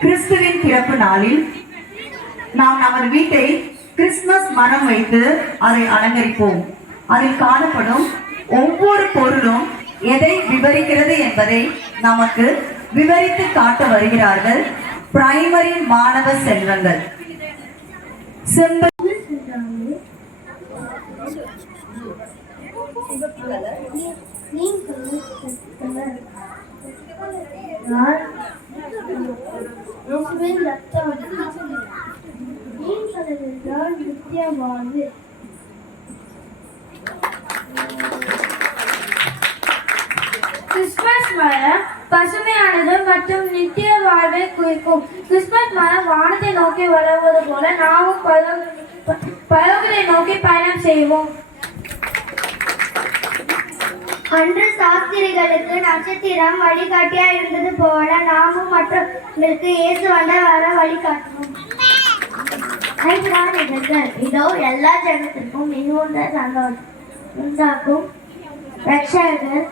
கிறிஸ்துவின் பிறப்பு நாளில் நாம் நமது வீட்டை கிறிஸ்துமஸ் மரம் வைத்து அதை அலங்கரிப்போம். அதில் காணப்படும் ஒவ்வொரு பொருளும் எதை விவரிக்கிறது என்பதை நமக்கு விவரித்து காட்ட வருகிறார்கள் பிரைமரி மாணவ செல்வங்கள். கிறிஸ்துமஸ் மரம் பசுமையானது மற்றும் நித்திய வாழ்வை குறிக்கும். கிறிஸ்துமஸ் மரம் வானத்தை நோக்கி வளர்வது போல நாமும் பரவலை நோக்கி பயணம் செய்வோம். அன்று சாஸ்திரிகளுக்கு நட்சத்திரம் வழிகாட்டியா இருந்தது போல நாமும் மற்றவர்களுக்கு இயேசு வர வழிகாட்டணும். இதோ எல்லா ஜனத்திற்கும் மிகுந்த சந்தோஷம் உண்டாக்கும் ரட்சகர்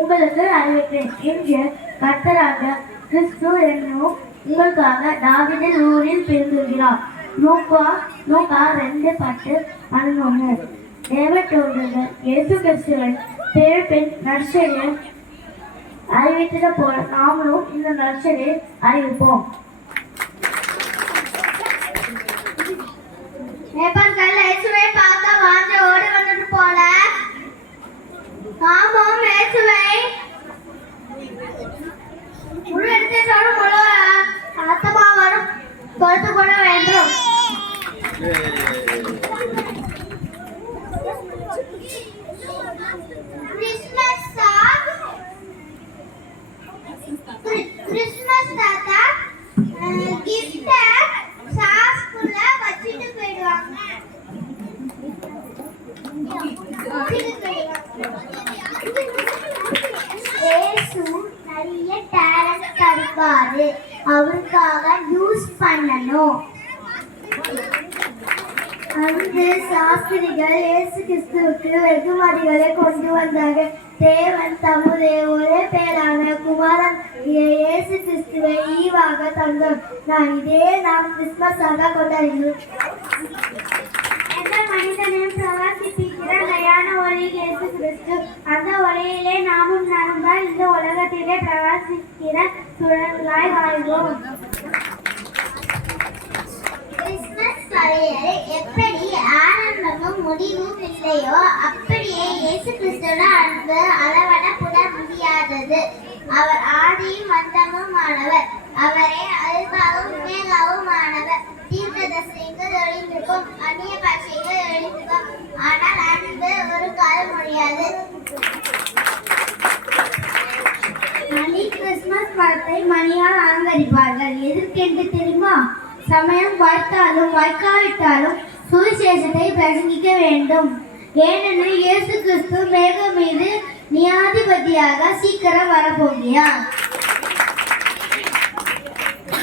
உங்களுக்கு அறிவிக்கிறேன் என்று கர்த்தராக கிறிஸ்து என்னும் உங்களுக்காக தாவீதின் ஊரில் பிறந்துகிறார். லூக்கா 2:10-11. தேவதூதர்கள் இயேசு கிறிஸ்துவின் பிறப்பின் நற்செய்தியை அறிவித்தது போல நாமளும் இந்த நற்செய்தியை அறிவிப்போம். நேபர்கள் இயேசுவை பார்க்க வாஞ்சை ஓடி வந்தது போல நாமும் இயேசுவை முழு எடுத்து முழு ஆத்மாவோடும் பொறுத்து கொள்ள வேண்டும். கிறிஸ்மஸ் தாத்தா கிஃப்ட் சாஸ்குள்ள வச்சிட்டு போயிடுவாங்க. ஏசு நிறைய டேலண்ட் தருவாரு, அவருக்காக யூஸ் பண்ணணும். அன்று சாஸ்திரிகள் இயேசு கிறிஸ்துவுக்கு வெகுமதிகளை கொண்டு வந்தாங்க. தேவன் தம்முடைய ஒரே பேரான குமாரன் இயேசு கிறிஸ்துவை ஈவாக தந்தார். நாம் கிறிஸ்துமஸாக கொண்டாடினோம். எந்த மனிதனையும் பிரகாசிப்பிக்கிற தயான ஒளி இயேசு கிறிஸ்து. அந்த ஒளியிலே நாமும் நடந்தால் இந்த உலகத்திலே பிரகாசிக்கிற சுழல்களாய் வாழ்வோம். கிறிஸ்துமஸ் படையல் எப்படி ஆரம்பமும் முடிவும் இல்லையோ அப்படியே இயேசு கிறிஸ்துவோட அன்பு அளவடப்பட முடியாதது. அவர் ஆதியும் அந்தமுமானவர். அவரே அல்பாவும் மேகாவுமானவர். தீர்க்கதரிசிகள் எழுந்திருக்கும், அந்நிய பாஷைகள் எழுந்திருக்கும், ஆனால் அன்பு ஒரு காலம் முடியாது. மணி கிறிஸ்துமஸ் மரத்தை மணியால் அலங்கரிப்பார்கள். எதற்கென்று தெரியுமா? சமயம் வாய்த்தாலும் வாய்க்காவிட்டாலும் சுவிசேஷத்தை பிரசங்கிக்க வேண்டும். ஏனெனில் இயேசு கிறிஸ்து மேகம் மீது நியாயாதிபதியாக சீக்கிரம் வரப்போகிறார்.